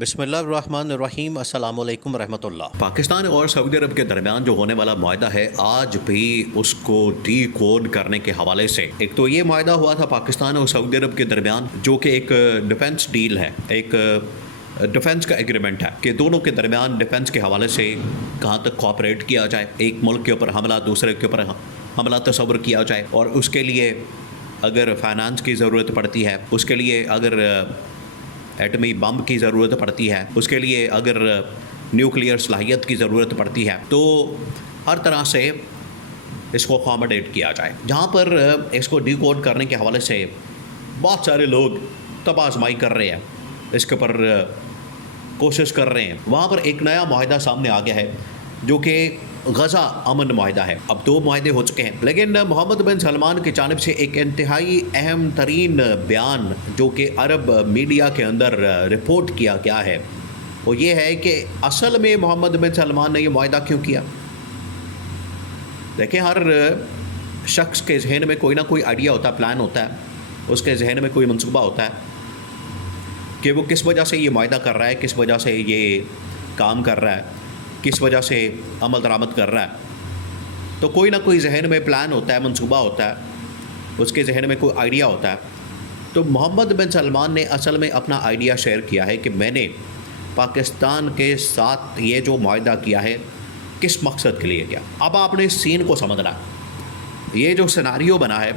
بسم اللہ الرحمن الرحیم۔ السلام علیکم ورحمۃ اللہ۔ پاکستان اور سعودی عرب کے درمیان جو ہونے والا معاہدہ ہے، آج بھی اس کو ڈی کوڈ کرنے کے حوالے سے ایک تو یہ معاہدہ ہوا تھا پاکستان اور سعودی عرب کے درمیان، جو کہ ایک ڈیفنس ڈیل ہے، ایک ڈیفنس کا ایگریمنٹ ہے کہ دونوں کے درمیان ڈیفنس کے حوالے سے کہاں تک کوآپریٹ کیا جائے، ایک ملک کے اوپر حملہ دوسرے کے اوپر حملہ تصور کیا جائے، اور اس کے لیے اگر فائنانس کی ضرورت پڑتی ہے، اس کے لیے اگر ایٹمی بم کی ضرورت پڑتی ہے، اس کے لیے اگر نیوکلیئر صلاحیت کی ضرورت پڑتی ہے، تو ہر طرح سے اس کو اکاموڈیٹ کیا جائے۔ جہاں پر اس کو ڈی کوڈ کرنے کے حوالے سے بہت سارے لوگ تباہ آزمائی کر رہے ہیں، اس کے اوپر کوشش کر رہے ہیں، وہاں پر ایک نیا معاہدہ سامنے آ گیا ہے جو کہ غزہ امن معاہدہ ہے۔ اب 2 معاہدے ہو چکے ہیں، لیکن محمد بن سلمان کی جانب سے ایک انتہائی اہم ترین بیان جو کہ عرب میڈیا کے اندر رپورٹ کیا گیا ہے، وہ یہ ہے کہ اصل میں محمد بن سلمان نے یہ معاہدہ کیوں کیا۔ دیکھیں، ہر شخص کے ذہن میں کوئی نہ کوئی آئیڈیا ہوتا ہے، پلان ہوتا ہے، اس کے ذہن میں کوئی منصوبہ ہوتا ہے کہ وہ کس وجہ سے یہ معاہدہ کر رہا ہے، کس وجہ سے یہ کام کر رہا ہے، کس وجہ سے عمل درآمد کر رہا ہے۔ تو کوئی نہ کوئی ذہن میں پلان ہوتا ہے، منصوبہ ہوتا ہے، اس کے ذہن میں کوئی آئیڈیا ہوتا ہے۔ تو محمد بن سلمان نے اصل میں اپنا آئیڈیا شیئر کیا ہے کہ میں نے پاکستان کے ساتھ یہ جو معاہدہ کیا ہے کس مقصد کے لیے کیا۔ اب آپ نے اس سین کو سمجھنا، یہ جو سیناریو بنا ہے،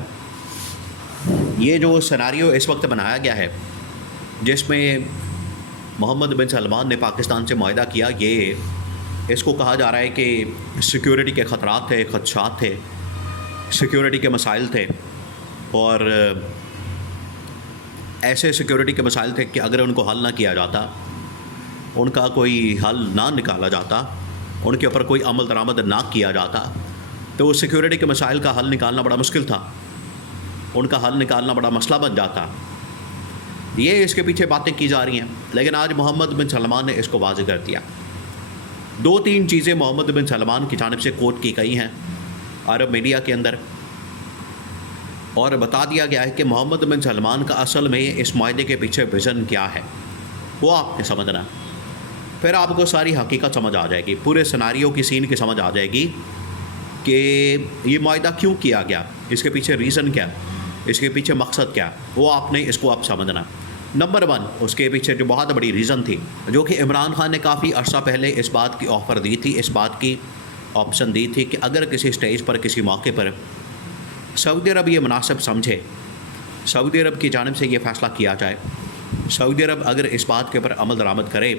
یہ جو سیناریو اس وقت بنایا گیا ہے جس میں محمد بن سلمان نے پاکستان سے معاہدہ کیا، یہ اس کو کہا جا رہا ہے کہ سیکیورٹی کے خطرات تھے، خدشات تھے، سیکیورٹی کے مسائل تھے، اور ایسے سیکیورٹی کے مسائل تھے کہ اگر ان کو حل نہ کیا جاتا، ان کا کوئی حل نہ نکالا جاتا، ان کے اوپر کوئی عمل درآمد نہ کیا جاتا، تو اس سیکیورٹی کے مسائل کا حل نکالنا بڑا مشکل تھا، ان کا حل نکالنا بڑا مسئلہ بن جاتا۔ یہ اس کے پیچھے باتیں کی جا رہی ہیں، لیکن آج محمد بن سلمان نے اس کو واضح کر دیا۔ 2-3 چیزیں محمد بن سلمان کی جانب سے کوٹ کی گئی ہیں عرب میڈیا کے اندر، اور بتا دیا گیا ہے کہ محمد بن سلمان کا اصل میں اس معاہدے کے پیچھے ویژن کیا ہے، وہ آپ نے سمجھنا۔ پھر آپ کو ساری حقیقت سمجھ آ جائے گی، پورے سیناریو کی سین کی سمجھ آ جائے گی کہ یہ معاہدہ کیوں کیا گیا، اس کے پیچھے ریزن کیا، اس کے پیچھے مقصد کیا، وہ آپ نے اس کو آپ سمجھنا۔ نمبر 1، اس کے پیچھے جو بہت بڑی ریزن تھی، جو کہ عمران خان نے کافی عرصہ پہلے اس بات کی آفر دی تھی، اس بات کی آپشن دی تھی کہ اگر کسی سٹیج پر، کسی موقع پر سعودی عرب یہ مناسب سمجھے، سعودی عرب کی جانب سے یہ فیصلہ کیا جائے، سعودی عرب اگر اس بات کے اوپر عمل درآمد کرے،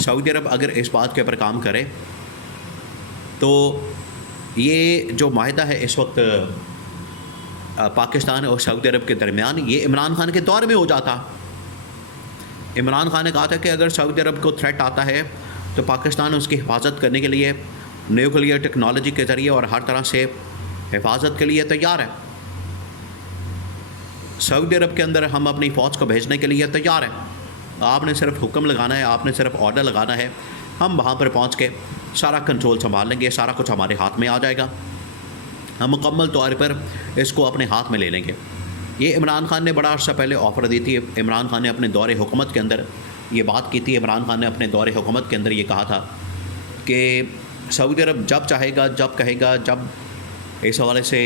سعودی عرب اگر اس بات کے اوپر کام کرے، تو یہ جو معاہدہ ہے اس وقت پاکستان اور سعودی عرب کے درمیان، یہ عمران خان کے دور میں ہو جاتا۔ عمران خان نے کہا تھا کہ اگر سعودی عرب کو تھریٹ آتا ہے تو پاکستان اس کی حفاظت کرنے کے لیے نیوکلیئر ٹیکنالوجی کے ذریعے اور ہر طرح سے حفاظت کے لیے تیار ہے۔ سعودی عرب کے اندر ہم اپنی فوج کو بھیجنے کے لیے تیار ہیں، آپ نے صرف حکم لگانا ہے، آپ نے صرف آرڈر لگانا ہے، ہم وہاں پر پہنچ کے سارا کنٹرول سنبھال لیں گے، سارا کچھ ہمارے ہاتھ میں آ جائے گا، ہم مکمل طور پر اس کو اپنے ہاتھ میں لے لیں گے۔ یہ عمران خان نے بڑا عرصہ پہلے آفر دی تھی۔ عمران خان نے اپنے دور حکومت کے اندر یہ بات کی تھی، عمران خان نے اپنے دور حکومت کے اندر یہ کہا تھا کہ سعودی عرب جب چاہے گا، جب کہے گا، جب اس حوالے سے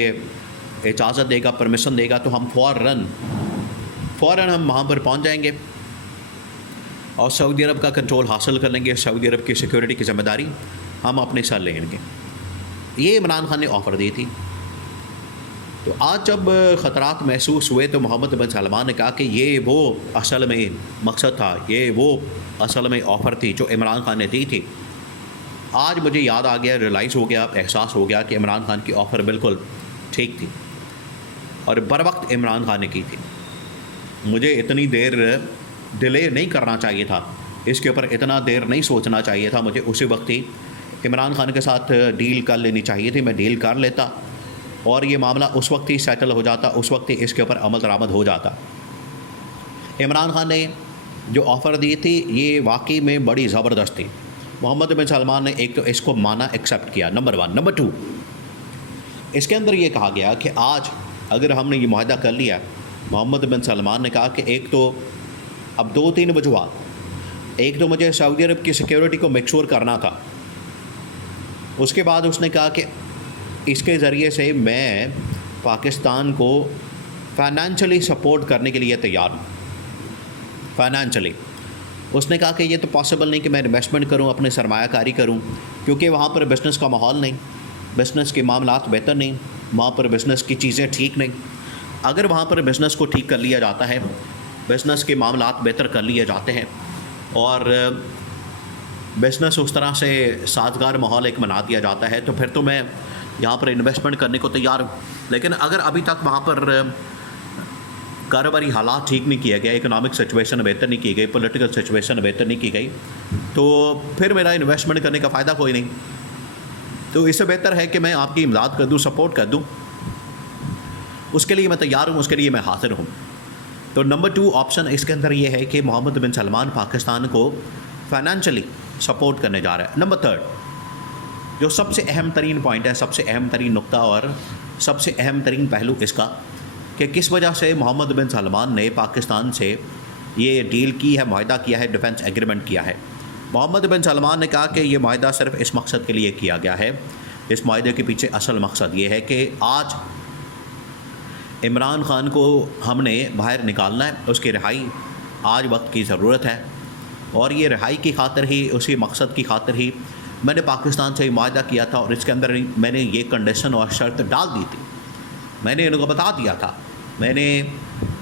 اجازت دے گا، پرمیشن دے گا، تو ہم فوراً ہم وہاں پر پہنچ جائیں گے اور سعودی عرب کا کنٹرول حاصل کر لیں گے، سعودی عرب کی سیکیورٹی کی ذمہ داری ہم اپنے سر لیں گے۔ یہ عمران خان نے آفر دی تھی۔ تو آج جب خطرات محسوس ہوئے تو محمد بن سلمان نے کہا کہ یہ وہ اصل میں مقصد تھا، یہ وہ اصل میں آفر تھی جو عمران خان نے دی تھی۔ آج مجھے یاد آ گیا، ریلائز ہو گیا، احساس ہو گیا کہ عمران خان کی آفر بالکل ٹھیک تھی اور بر وقت عمران خان نے کی تھی۔ مجھے اتنی دیر ڈیلے نہیں کرنا چاہیے تھا، اس کے اوپر اتنا دیر نہیں سوچنا چاہیے تھا، مجھے اسی وقت ہی عمران خان کے ساتھ ڈیل کر لینی چاہیے تھی، میں ڈیل کر لیتا اور یہ معاملہ اس وقت ہی سیٹل ہو جاتا، اس وقت ہی اس کے اوپر عمل درآمد ہو جاتا۔ عمران خان نے جو آفر دی تھی یہ واقعی میں بڑی زبردست تھی۔ محمد بن سلمان نے ایک تو اس کو مانا، ایکسیپٹ کیا، نمبر 1۔ نمبر 2، اس کے اندر یہ کہا گیا کہ آج اگر ہم نے یہ معاہدہ کر لیا، محمد بن سلمان نے کہا کہ ایک تو اب 2-3 وجوہات، ایک تو مجھے سعودی عرب کی سیکیورٹی کو میک شور کرنا تھا، اس کے بعد اس نے کہا کہ اس کے ذریعے سے میں پاکستان کو فائنینشلی سپورٹ کرنے کے لیے تیار ہوں۔ فائنینشلی اس نے کہا کہ یہ تو پاسبل نہیں کہ میں انویسٹمنٹ کروں، اپنے سرمایہ کاری کروں، کیونکہ وہاں پر بزنس کا ماحول نہیں، بزنس کے معاملات بہتر نہیں، وہاں پر بزنس کی چیزیں ٹھیک نہیں۔ اگر وہاں پر بزنس کو ٹھیک کر لیا جاتا ہے، بزنس کے معاملات بہتر کر لیے جاتے ہیں اور بزنس اس طرح سے سازگار ماحول ایک بنا دیا جاتا ہے، تو پھر تو میں یہاں پر انویسٹمنٹ کرنے کو تیار ہوں۔ لیکن اگر ابھی تک وہاں پر کاروباری حالات ٹھیک نہیں کیا گیا، اکنامک سچویشن بہتر نہیں کی گئی، پولیٹیکل سچویشن بہتر نہیں کی گئی، تو پھر میرا انویسٹمنٹ کرنے کا فائدہ کوئی نہیں۔ تو اس سے بہتر ہے کہ میں آپ کی امداد کر دوں، سپورٹ کر دوں، اس کے لیے میں تیار ہوں، اس کے لیے میں حاضر ہوں۔ تو نمبر 2 آپشن اس کے اندر یہ ہے کہ محمد بن سلمان پاکستان کو فائنینشلی سپورٹ کرنے جا رہا ہے۔ نمبر 3 جو سب سے اہم ترین پوائنٹ ہے، سب سے اہم ترین نقطہ اور سب سے اہم ترین پہلو اس کا، کہ کس وجہ سے محمد بن سلمان نے پاکستان سے یہ ڈیل کی ہے، معاہدہ کیا ہے، ڈیفنس ایگریمنٹ کیا ہے۔ محمد بن سلمان نے کہا کہ یہ معاہدہ صرف اس مقصد کے لیے کیا گیا ہے، اس معاہدے کے پیچھے اصل مقصد یہ ہے کہ آج عمران خان کو ہم نے باہر نکالنا ہے، اس کی رہائی آج وقت کی ضرورت ہے، اور یہ رہائی کی خاطر ہی، اسی مقصد کی خاطر ہی میں نے پاکستان سے معاہدہ کیا تھا، اور اس کے اندر میں نے یہ کنڈیشن اور شرط ڈال دی تھی، میں نے ان کو بتا دیا تھا، میں نے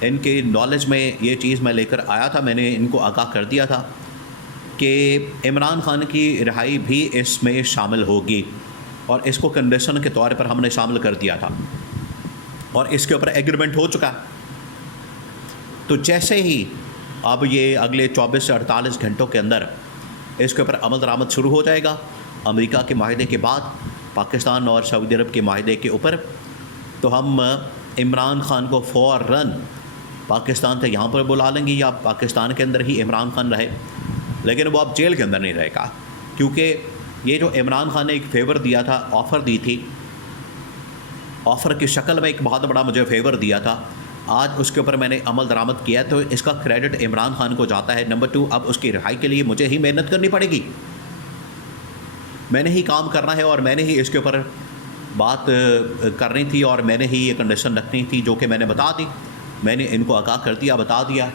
ان کے نالج میں یہ چیز میں لے کر آیا تھا، میں نے ان کو آگاہ کر دیا تھا کہ عمران خان کی رہائی بھی اس میں شامل ہوگی، اور اس کو کنڈیشن کے طور پر ہم نے شامل کر دیا تھا، اور اس کے اوپر ایگریمنٹ ہو چکا۔ تو جیسے ہی اب یہ اگلے 24 سے 48 گھنٹوں کے اندر اس کے اوپر عمل درآمد شروع ہو جائے گا، امریکہ کے معاہدے کے بعد پاکستان اور سعودی عرب کے معاہدے کے اوپر، تو ہم عمران خان کو فوراً پاکستان سے یہاں پر بلا لیں گے، یا پاکستان کے اندر ہی عمران خان رہے، لیکن وہ اب جیل کے اندر نہیں رہے گا، کیونکہ یہ جو عمران خان نے ایک فیور دیا تھا، آفر دی تھی، آفر کی شکل میں ایک بہت بڑا مجھے فیور دیا تھا، آج اس کے اوپر میں نے عمل درآمد کیا، تو اس کا کریڈٹ عمران خان کو جاتا ہے۔ نمبر 2 اب اس کی رہائی کے لیے مجھے ہی محنت کرنی پڑے گی، میں نے ہی کام کرنا ہے، اور میں نے ہی اس کے اوپر بات کرنی تھی، اور میں نے ہی یہ کنڈیشن رکھنی تھی، جو کہ میں نے بتا دی، میں نے ان کو آگاہ کر دیا، بتا دیا،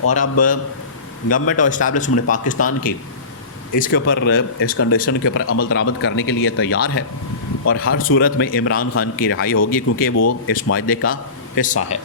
اور اب گورنمنٹ اور اسٹیبلشمنٹ پاکستان کی اس کے اوپر، اس کنڈیشن کے اوپر عمل درآمد کرنے کے لیے تیار ہے، اور ہر صورت میں عمران خان کی رہائی ہوگی، کیونکہ وہ اس معاہدے کا حصہ ہے۔